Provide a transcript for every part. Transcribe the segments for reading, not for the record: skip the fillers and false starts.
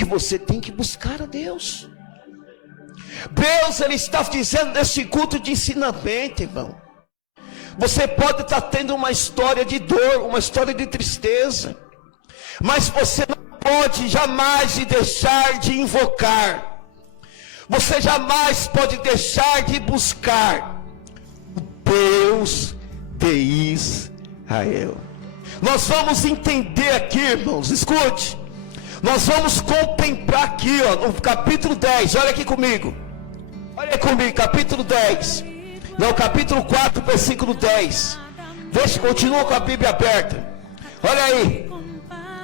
que você tem que buscar a Deus. Deus, Ele está dizendo nesse culto de ensinamento, irmão. Você pode estar tendo uma história de dor, uma história de tristeza, mas você não pode jamais deixar de invocar. Você jamais pode deixar de buscar o Deus de Israel. Nós vamos entender aqui, irmãos, escute. Nós vamos contemplar aqui, no capítulo 10, olha aqui comigo. Olha comigo, capítulo 10. Não, capítulo 4, versículo 10. Continua com a Bíblia aberta. Olha aí.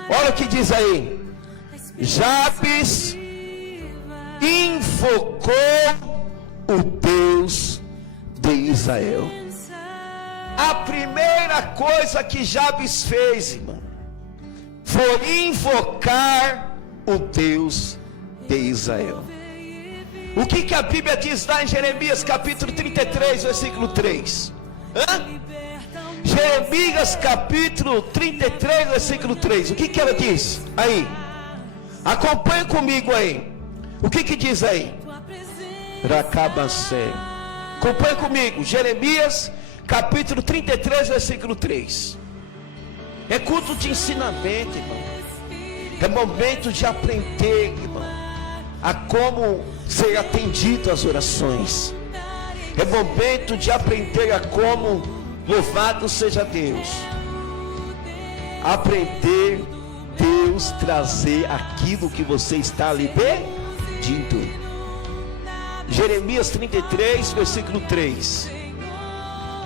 Olha o que diz aí. Jabes invocou o Deus de Israel. A primeira coisa que Jabes fez, irmão, foi invocar o Deus de Israel. O que a Bíblia diz lá em Jeremias capítulo 33, versículo 3? Jeremias capítulo 33, versículo 3. O que ela diz? Aí, acompanha comigo aí. O que diz aí? Racabacé. Acompanha comigo, Jeremias capítulo 33, versículo 3. É culto de ensinamento, irmão. É momento de aprender, irmão, a como ser atendido às orações. É momento de aprender a como louvado seja Deus. Aprender Deus trazer aquilo que você está ali pedindo. Jeremias 33, versículo 3.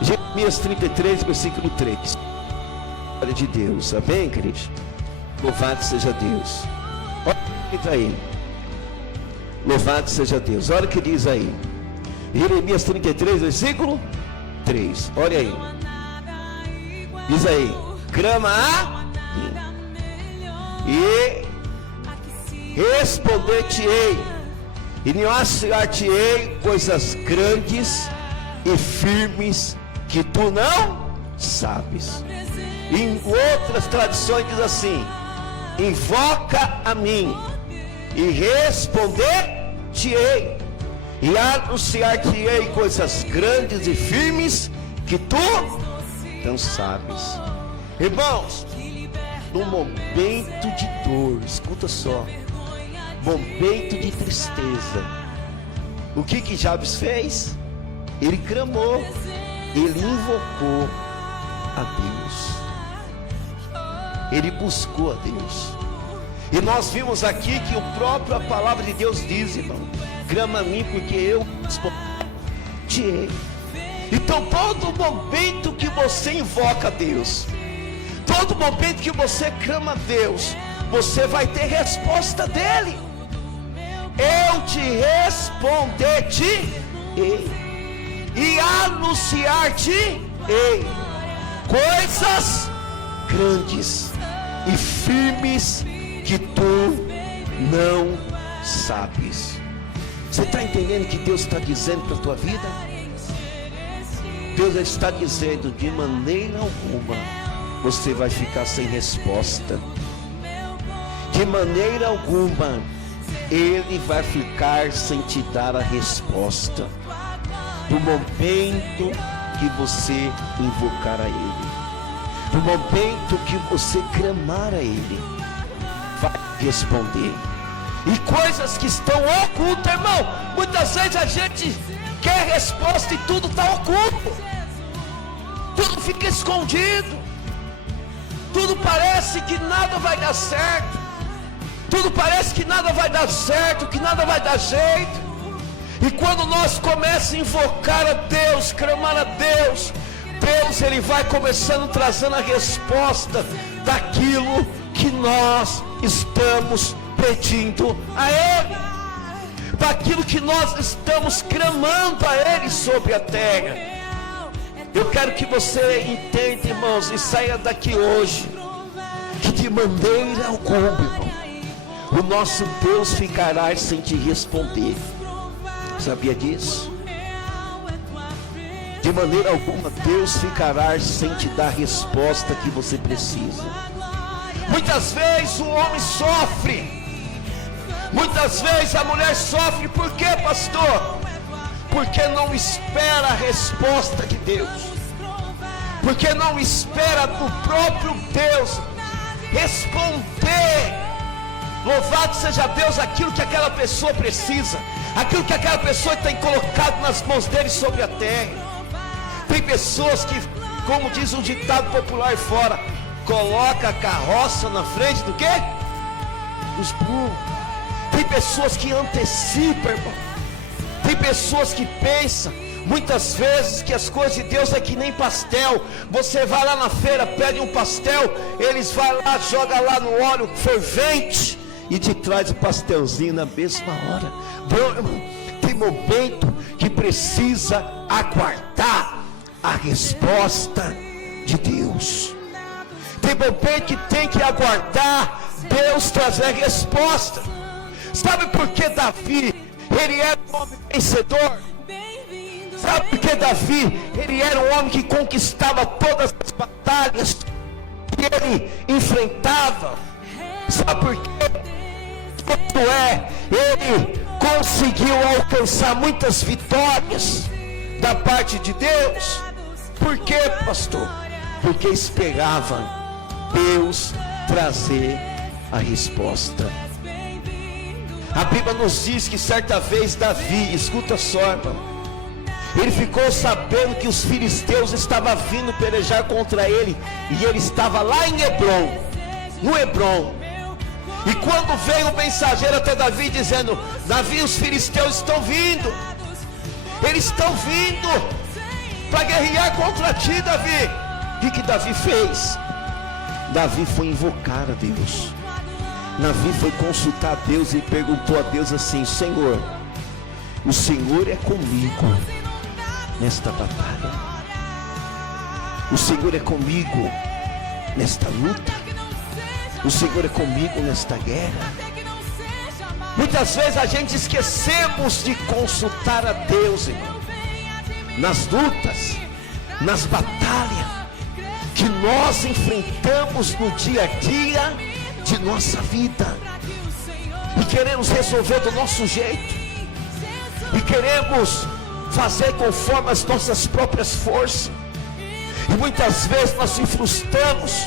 Jeremias 33, versículo 3. Glória de Deus, amém, queridos? Louvado seja Deus. Olha o que diz aí. Louvado seja Deus. Olha o que diz aí. Jeremias 33, versículo 3. Olha aí. Diz aí. Clama a mim, e responder-te-ei, e me anunciar-te-ei coisas grandes e firmes que tu não sabes. Em outras traduções diz assim: invoca a mim e responder-te-ei, e anunciar-te-ei coisas grandes e firmes que tu não sabes. Irmãos, no momento de dor, escuta só, momento de tristeza, o que Jabes fez? Ele clamou, ele invocou a Deus, ele buscou a Deus. E nós vimos aqui que a própria palavra de Deus diz, irmão: clama a mim porque eu responderei. Então todo momento que você invoca a Deus, todo momento que você clama a Deus, você vai ter resposta dele. Eu te responder-te-ei e anunciar-te-ei coisas grandes e firmes que tu não sabes. Você está entendendo o que Deus está dizendo para a tua vida? Deus está dizendo: de maneira alguma você vai ficar sem resposta. De maneira alguma Ele vai ficar sem te dar a resposta. No momento que você invocar a Ele, no momento que você clamar a Ele, vai responder. E coisas que estão ocultas, irmão, muitas vezes a gente quer resposta e tudo está oculto, tudo fica escondido, tudo parece que nada vai dar certo, tudo parece que nada vai dar certo, que nada vai dar jeito. E quando nós começamos a invocar a Deus, clamar a Deus, Deus Ele vai começando trazendo a resposta daquilo que nós estamos pedindo a Ele, daquilo que nós estamos clamando a Ele sobre a terra. Eu quero que você entenda, irmãos, e saia daqui hoje, que de maneira alguma, irmão, o nosso Deus ficará sem te responder. Sabia disso? De maneira alguma Deus ficará sem te dar a resposta que você precisa. Muitas vezes o homem sofre, Muitas vezes a mulher sofre, por quê, pastor? Porque não espera a resposta de Deus, porque não espera do próprio Deus responder. Louvado seja Deus, aquilo que aquela pessoa precisa, aquilo que aquela pessoa tem colocado nas mãos dele sobre a terra. Tem pessoas que, como diz um ditado popular fora, coloca a carroça na frente do quê? Dos burros. Tem pessoas que antecipam, irmão. Tem pessoas que pensam muitas vezes que as coisas de Deus é que nem pastel. Você vai lá na feira, pede um pastel, eles vão lá, jogam lá no óleo fervente e te traz o pastelzinho na mesma hora. Bom, irmão, tem momento que precisa aguardar a resposta de Deus. Tem momento que tem que aguardar Deus trazer a resposta. Sabe por que Davi, ele era um homem vencedor? Sabe por que Davi, ele era um homem que conquistava todas as batalhas que ele enfrentava? Sabe por quê? Ele conseguiu alcançar muitas vitórias da parte de Deus. Por quê, pastor? Porque esperava Deus trazer a resposta. A Bíblia nos diz que certa vez Davi, escuta só, irmão, ele ficou sabendo que os filisteus estavam vindo pelejar contra ele, e ele estava lá em Hebrom, no Hebrom. E quando veio o mensageiro até Davi dizendo: Davi, os filisteus estão vindo, eles estão vindo para guerrear contra ti, Davi. O que Davi fez? Davi foi invocar a Deus. Davi foi consultar a Deus e perguntou a Deus assim: Senhor, o Senhor é comigo nesta batalha? O Senhor é comigo nesta luta? O Senhor é comigo nesta guerra? Muitas vezes a gente esquecemos de consultar a Deus, irmão, nas lutas, nas batalhas que nós enfrentamos no dia a dia de nossa vida, e queremos resolver do nosso jeito, e queremos fazer conforme as nossas próprias forças, e muitas vezes nós se frustramos,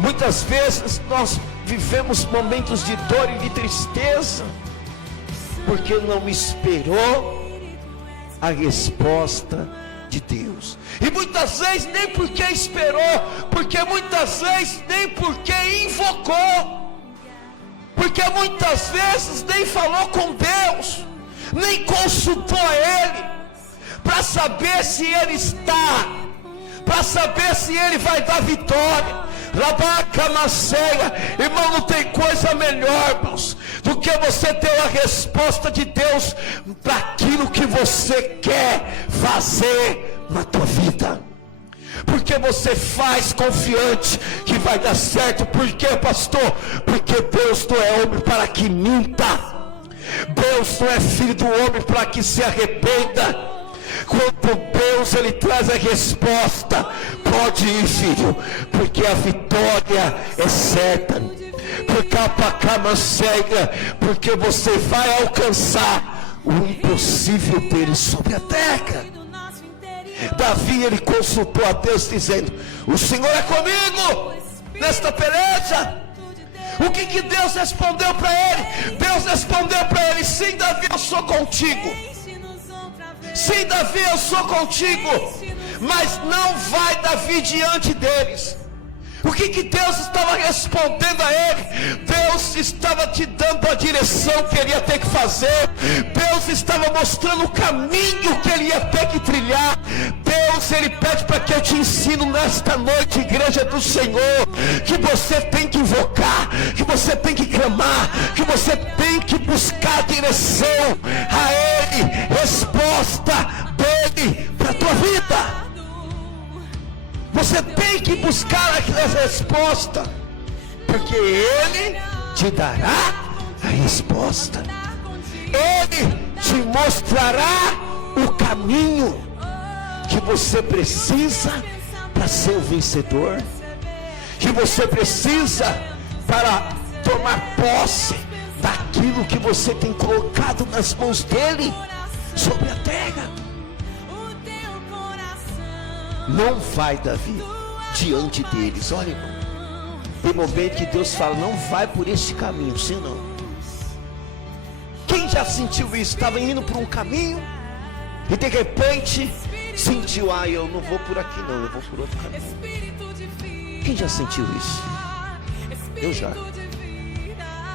muitas vezes nós vivemos momentos de dor e de tristeza, porque não esperou a resposta de Deus. E muitas vezes nem porque esperou, porque muitas vezes nem porque invocou, porque muitas vezes nem falou com Deus, nem consultou a Ele, para saber se Ele está, para saber se Ele vai dar vitória. Rabaca maceia, irmão, não tem coisa melhor, irmãos, do que você ter a resposta de Deus para aquilo que você quer fazer na tua vida, porque você faz confiante que vai dar certo. Por quê, pastor? Porque Deus não é homem para que minta, Deus não é filho do homem para que se arrependa. Quando Deus ele traz a resposta, pode ir, filho, porque a vitória é certa, porque você vai alcançar o impossível dele sobre a terra. Davi, ele consultou a Deus dizendo: o Senhor é comigo nesta peleja. O que Deus respondeu para ele? Deus respondeu para ele: sim, Davi, eu sou contigo. Sim, Davi, eu sou contigo. Mas não vai, Davi, diante deles. O que Deus estava respondendo a ele? Deus estava te dando a direção que ele ia ter que fazer. Deus estava mostrando o caminho que ele ia ter que trilhar. Deus, ele pede para que eu te ensino nesta noite, igreja do Senhor, que você tem que invocar, que você tem que clamar, que você tem que buscar a direção a Ele, resposta dele para a tua vida. Você tem que buscar a resposta, porque Ele te dará a resposta. Ele te mostrará o caminho que você precisa para ser o vencedor, que você precisa para tomar posse daquilo aquilo que você tem colocado nas mãos dele sobre a terra. Não vai, Davi, diante deles. Olha, irmão, tem momento que Deus fala: não vai por esse caminho, sim, não. Quem já sentiu isso? Estava indo por um caminho e de repente sentiu: ah, eu não vou por aqui não, eu vou por outro caminho. Quem já sentiu isso? Eu já.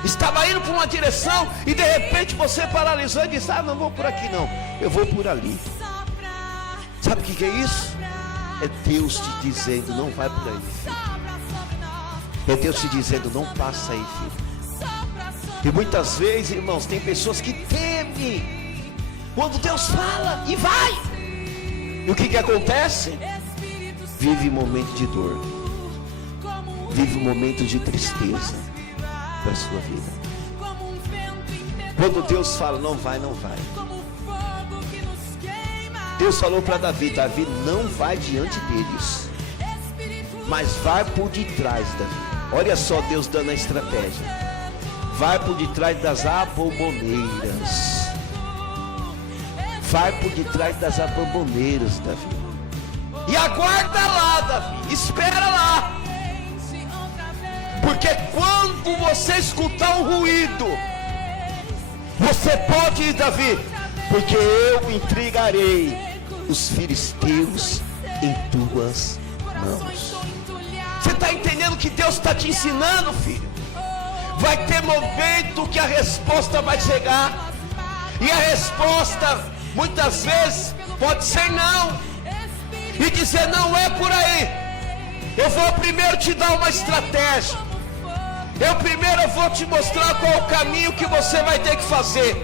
Estava indo por uma direção e de repente você paralisou e disse: ah, não vou por aqui não, eu vou por ali. Sabe o que é isso? É Deus te dizendo: não vai por aí, filho. É Deus te dizendo: não passa aí, filho. E muitas vezes, irmãos, tem pessoas que temem quando Deus fala e vai. E o que acontece? Vive um momento de dor, vive um momento de tristeza para a sua vida. Quando Deus fala: não vai, não vai. Deus falou para Davi: Davi, não vai diante deles, mas vai por detrás, Davi. Olha só Deus dando a estratégia. Vai por detrás das aboboneiras. Vai por detrás das aboboneiras, Davi. E aguarda lá, Davi. Espera lá. Porque quando você escutar um ruído, você pode ir, Davi. Porque eu entregarei os filisteus em tuas mãos. Você está entendendo que Deus está te ensinando, filho? Vai ter momento que a resposta vai chegar. E a resposta muitas vezes pode ser não. E dizer: não é por aí. Eu vou primeiro te dar uma estratégia. Eu vou te mostrar qual é o caminho que você vai ter que fazer.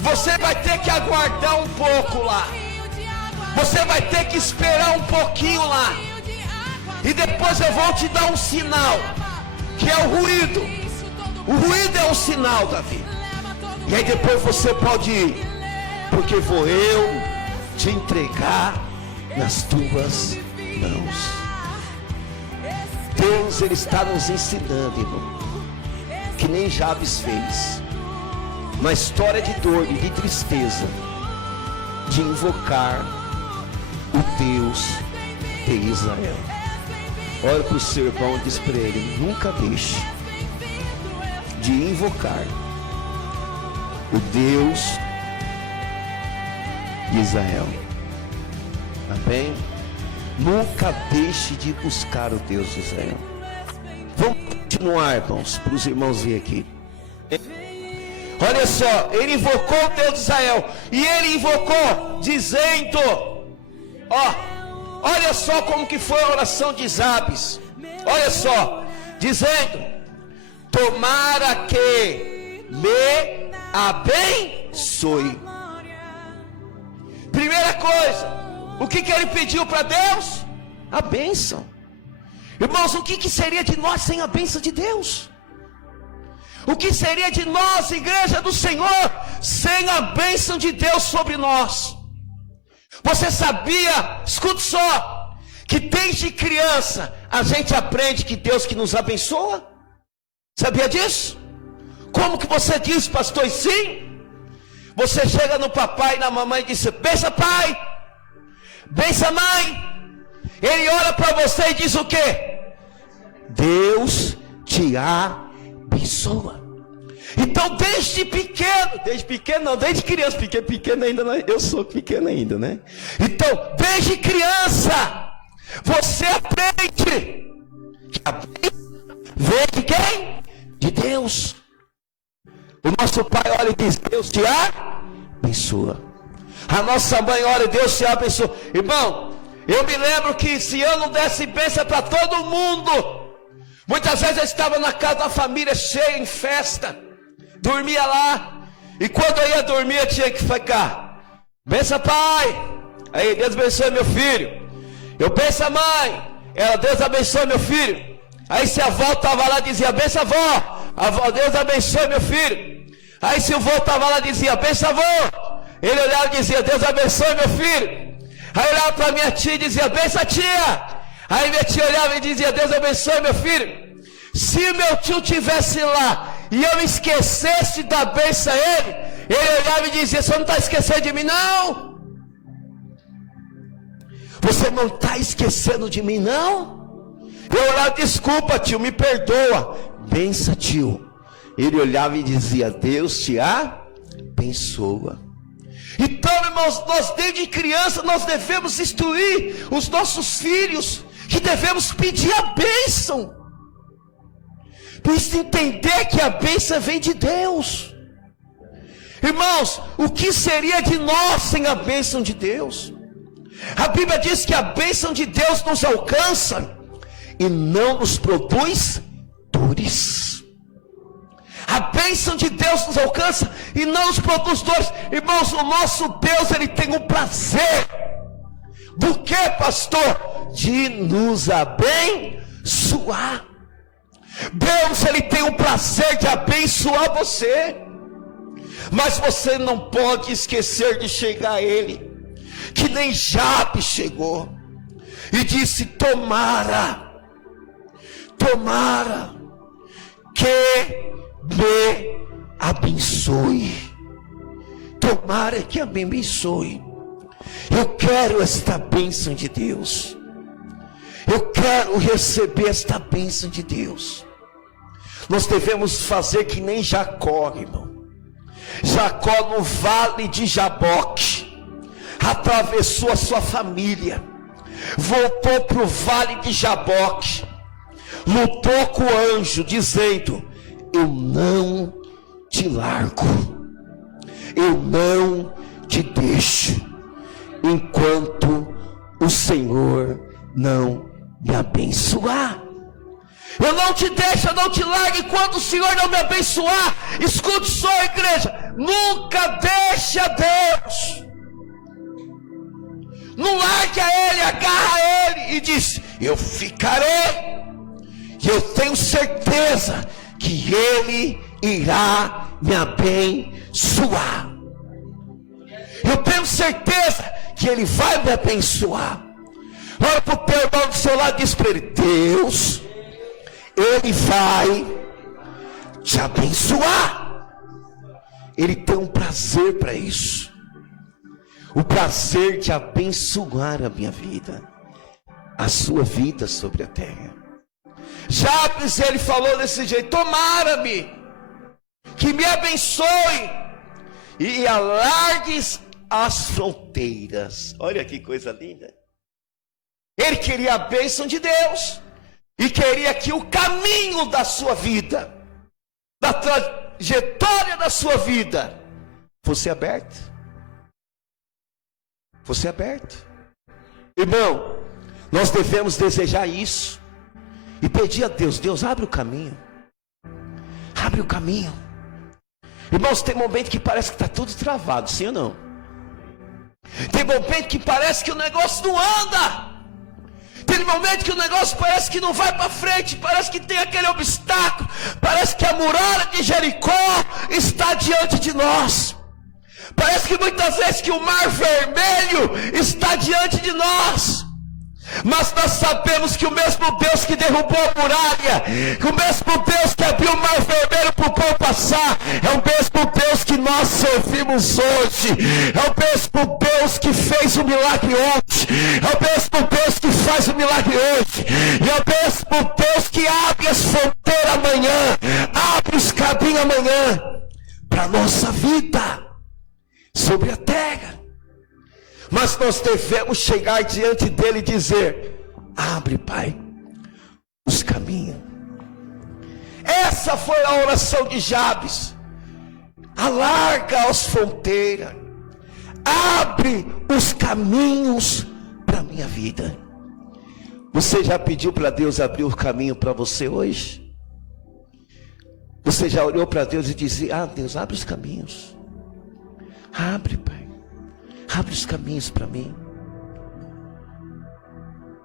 Você vai ter que aguardar um pouco lá. Você vai ter que esperar um pouquinho lá. E depois eu vou te dar um sinal, que é o ruído. O ruído é um sinal, Davi. E aí depois você pode ir, porque vou eu te entregar nas tuas mãos. Deus, Ele está nos ensinando, irmão, que nem Jabes fez, uma história de dor e de tristeza, de invocar o Deus de Israel. Olha para o seu irmão e diz para ele: nunca deixe de invocar o Deus de Israel. Amém? Nunca deixe de buscar o Deus de Israel. Vamos continuar, irmãos, para os irmãos virem aqui. Olha só, ele invocou o Deus de Israel. E ele invocou dizendo: olha só como que foi a oração de Jabes. Olha só, dizendo: tomara que me abençoe. Primeira coisa, o que ele pediu para Deus? A bênção. Irmãos, o que seria de nós sem a bênção de Deus? O que seria de nós, igreja do Senhor, sem a bênção de Deus sobre nós? Você sabia, escute só, que desde criança a gente aprende que Deus que nos abençoa? Sabia disso? Como que você diz, pastor? Sim. Você chega no papai e na mamãe e diz: bença pai, bença mãe. Ele olha para você e diz o quê? Deus te abençoa. Então desde criança, porque pequeno ainda, eu sou pequeno ainda, né? Então desde criança você aprende que a bênção vem de quem? De Deus. O nosso pai olha e diz: Deus te abençoa. A nossa mãe olha e Deus te abençoa. Irmão, eu me lembro que se eu não desse bênção para todo mundo, muitas vezes eu estava na casa da família cheia, em festa, dormia lá, e quando eu ia dormir eu tinha que ficar: benção pai, aí Deus abençoe meu filho. Eu benção mãe, ela: Deus abençoe meu filho. Aí se a avó estava lá, dizia: benção avó, avó, Deus abençoe meu filho. Aí se o avô estava lá, dizia: benção avô. Ele olhava e dizia: Deus abençoe meu filho. Aí olhava para minha tia e dizia: benção tia. Aí minha tia olhava e dizia: Deus abençoe meu filho. Se meu tio tivesse lá e eu me esquecesse da bênção a ele olhava e dizia: você não está esquecendo de mim não? Você não está esquecendo de mim não? Eu olhava: desculpa tio, me perdoa. Bença tio. Ele olhava e dizia: Deus te abençoa. Então, irmãos, nós desde criança nós devemos instruir os nossos filhos que devemos pedir a bênção. Precisa entender que a bênção vem de Deus. Irmãos, o que seria de nós sem a bênção de Deus? A Bíblia diz que a bênção de Deus nos alcança e não nos produz dores. A bênção de Deus nos alcança e não nos produz dores. Irmãos, o nosso Deus, Ele tem um prazer. Do que, pastor? De nos abençoar. Deus, Ele tem o prazer de abençoar você. Mas você não pode esquecer de chegar a Ele, que nem Jabes chegou e disse: tomara que me abençoe. Tomara que me abençoe. Eu quero esta bênção de Deus. Eu quero receber esta bênção de Deus. Nós devemos fazer que nem Jacó, irmão. Jacó, no vale de Jaboque, atravessou a sua família, voltou para o vale de Jaboque, lutou com o anjo, dizendo: eu não te largo, eu não te deixo, enquanto o Senhor não me abençoar. Eu não te deixo, eu não te largo enquanto o Senhor não me abençoar. Escute só, igreja, nunca deixe a Deus. Não largue a Ele, agarra a Ele e diz: eu ficarei. E eu tenho certeza que Ele irá me abençoar. Eu tenho certeza que Ele vai me abençoar. Olha para o teu irmão do seu lado e diz para ele: Deus, Ele vai te abençoar. Ele tem um prazer para isso. O prazer de abençoar a minha vida, a sua vida sobre a terra. Jabes, ele falou desse jeito: tomara-me que me abençoe e alargues as fronteiras. Olha que coisa linda. Ele queria a bênção de Deus e queria que o caminho da sua vida, da trajetória da sua vida, fosse aberto. Fosse aberto. Irmão, nós devemos desejar isso e pedir a Deus: Deus, abre o caminho. Abre o caminho. Irmãos, tem momento que parece que está tudo travado, sim ou não? Tem momento que parece que o negócio não anda. Tem momento que o negócio parece que não vai para frente, parece que tem aquele obstáculo, parece que a muralha de Jericó está diante de nós. Parece que muitas vezes que o mar vermelho está diante de nós. Mas nós sabemos que o mesmo Deus que derrubou a muralha, que o mesmo Deus que abriu o mar vermelho para o povo passar, é o mesmo Deus que nós servimos hoje. É o mesmo Deus que fez o milagre ontem. É o mesmo Deus que faz o milagre hoje. E é o mesmo Deus que abre as fronteiras amanhã, abre os caminhos amanhã para a nossa vida sobre a terra. Mas nós devemos chegar diante dele e dizer: abre, Pai, os caminhos. Essa foi a oração de Jabes. Alarga as fronteiras, abre os caminhos para a minha vida. Você já pediu para Deus abrir o caminho para você hoje? Você já olhou para Deus e disse: ah, Deus, abre os caminhos. Abre, Pai. Abre os caminhos para mim,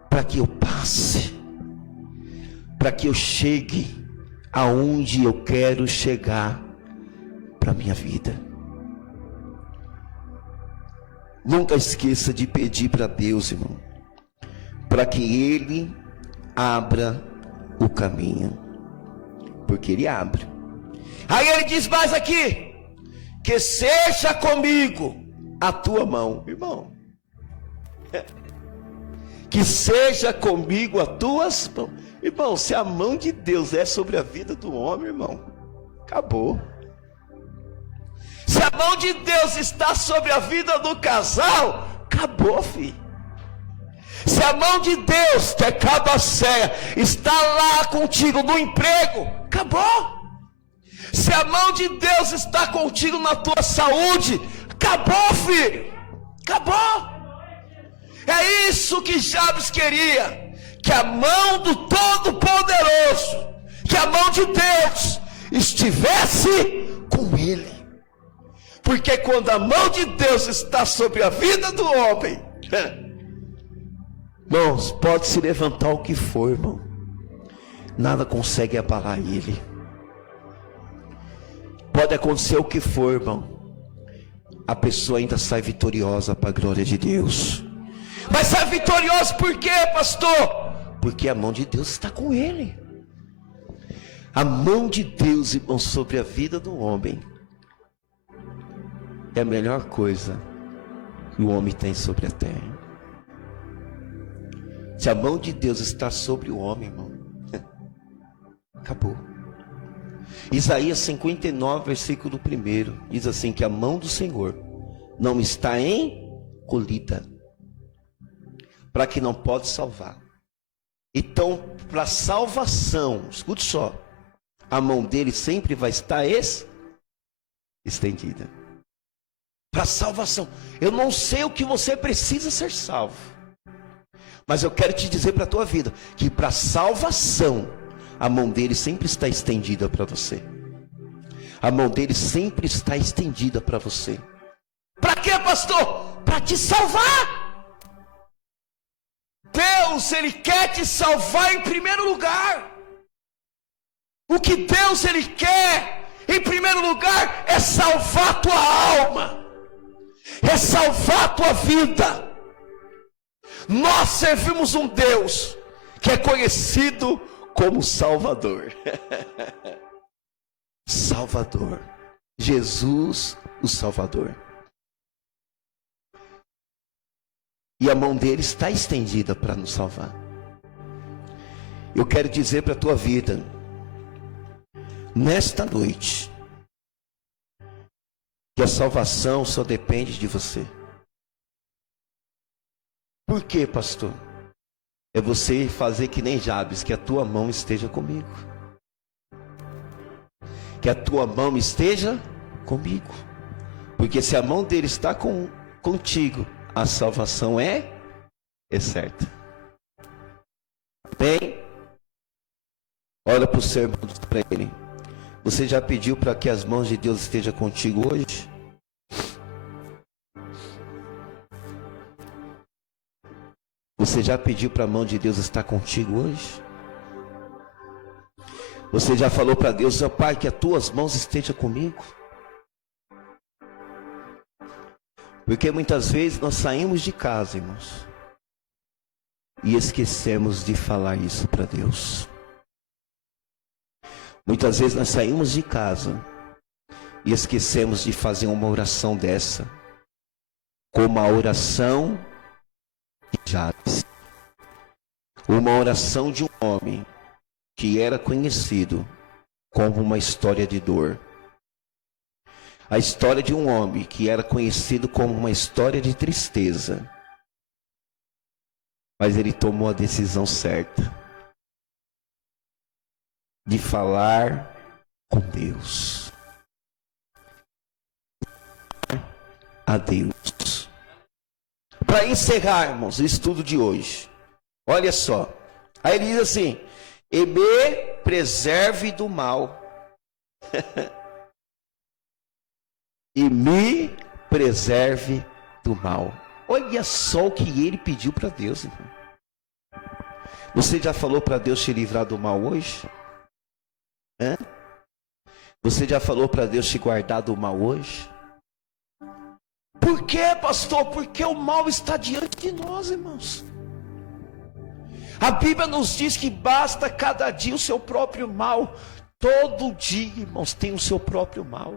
para que eu passe, para que eu chegue aonde eu quero chegar para a minha vida. Nunca esqueça de pedir para Deus, irmão, para que Ele abra o caminho, porque Ele abre. Aí ele diz mais aqui: que seja comigo a tua mão, irmão. Que seja comigo as tuas mãos. Irmão, se a mão de Deus é sobre a vida do homem, irmão, acabou. Se a mão de Deus está sobre a vida do casal, acabou, filho. Se a mão de Deus, que é cabacéia, está lá contigo no emprego, acabou. Se a mão de Deus está contigo na tua saúde, acabou, filho. Acabou. É isso que Jabes queria, que a mão do Todo-Poderoso, que a mão de Deus estivesse com ele. Porque quando a mão de Deus está sobre a vida do homem, irmãos, pode se levantar o que for, irmão, nada consegue abalar ele. Pode acontecer o que for, irmão, a pessoa ainda sai vitoriosa para a glória de Deus. Mas sai vitorioso por quê, pastor? Porque a mão de Deus está com ele. A mão de Deus, irmão, sobre a vida do homem é a melhor coisa que o homem tem sobre a terra. Se a mão de Deus está sobre o homem, irmão, acabou. Isaías 59, versículo 1, diz assim: que a mão do Senhor não está encolhida, para que não pode salvar. Então, para salvação, escute só, a mão dele sempre vai estar estendida. Para salvação. Eu não sei o que você precisa ser salvo, mas eu quero te dizer para a tua vida, que para salvação, a mão dele sempre está estendida para você. A mão dele sempre está estendida para você. Para quê, pastor? Para te salvar. Deus, ele quer te salvar em primeiro lugar. O que Deus, ele quer em primeiro lugar é salvar a tua alma, é salvar a tua vida. Nós servimos um Deus que é conhecido como Salvador. Salvador, Jesus o Salvador. E a mão dele está estendida para nos salvar. Eu quero dizer para a tua vida, nesta noite, que a salvação só depende de você. Por quê, pastor? É você fazer que nem Jabes, que a tua mão esteja comigo. Que a tua mão esteja comigo. Porque se a mão dele está contigo, a salvação é certa. Bem, olha para o seu irmão, para ele: você já pediu para que as mãos de Deus estejam contigo hoje? Você já pediu para a mão de Deus estar contigo hoje? Você já falou para Deus: ó Pai, que as tuas mãos estejam comigo? Porque muitas vezes nós saímos de casa, irmãos, e esquecemos de falar isso para Deus. Muitas vezes nós saímos de casa e esquecemos de fazer uma oração dessa, como a oração de Jabes, uma oração de um homem que era conhecido como uma história de dor. A história de um homem que era conhecido como uma história de tristeza. Mas ele tomou a decisão certa de falar com Deus. A Deus. Para encerrar, irmãos, o estudo de hoje, olha só. Aí ele diz assim: e me preserve do mal. E me preserve do mal. Olha só o que ele pediu para Deus, irmão. Você já falou para Deus te livrar do mal hoje? Você já falou para Deus te guardar do mal hoje? Por quê, pastor? Porque o mal está diante de nós, irmãos. A Bíblia nos diz que basta cada dia o seu próprio mal. Todo dia, irmãos, tem o seu próprio mal.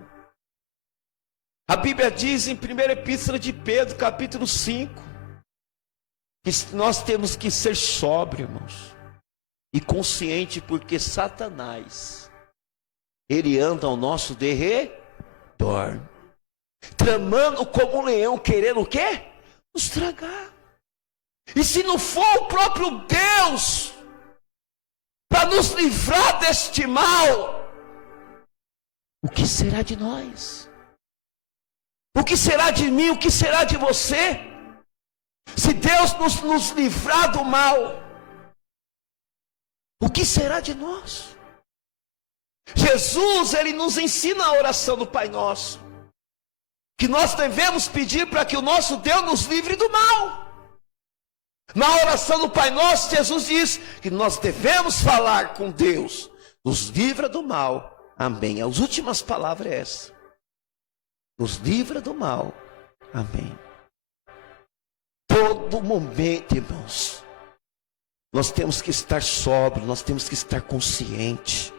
A Bíblia diz em 1ª Epístola de Pedro, capítulo 5, que nós temos que ser sóbrios, irmãos, e consciente, porque Satanás, ele anda ao nosso derredor, tramando como um leão, querendo o quê? Nos tragar. E se não for o próprio Deus para nos livrar deste mal, o que será de nós? O que será de mim? O que será de você? Se Deus nos livrar do mal, o que será de nós? Jesus, ele nos ensina a oração do Pai Nosso, que nós devemos pedir para que o nosso Deus nos livre do mal. Na oração do Pai Nosso, Jesus diz que nós devemos falar com Deus, nos livra do mal. Amém. As últimas palavras é essa. Nos livra do mal. Amém. Todo momento, irmãos, nós temos que estar sóbrios, nós temos que estar conscientes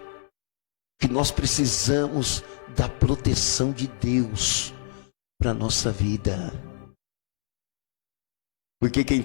que nós precisamos da proteção de Deus para a nossa vida. Porque quem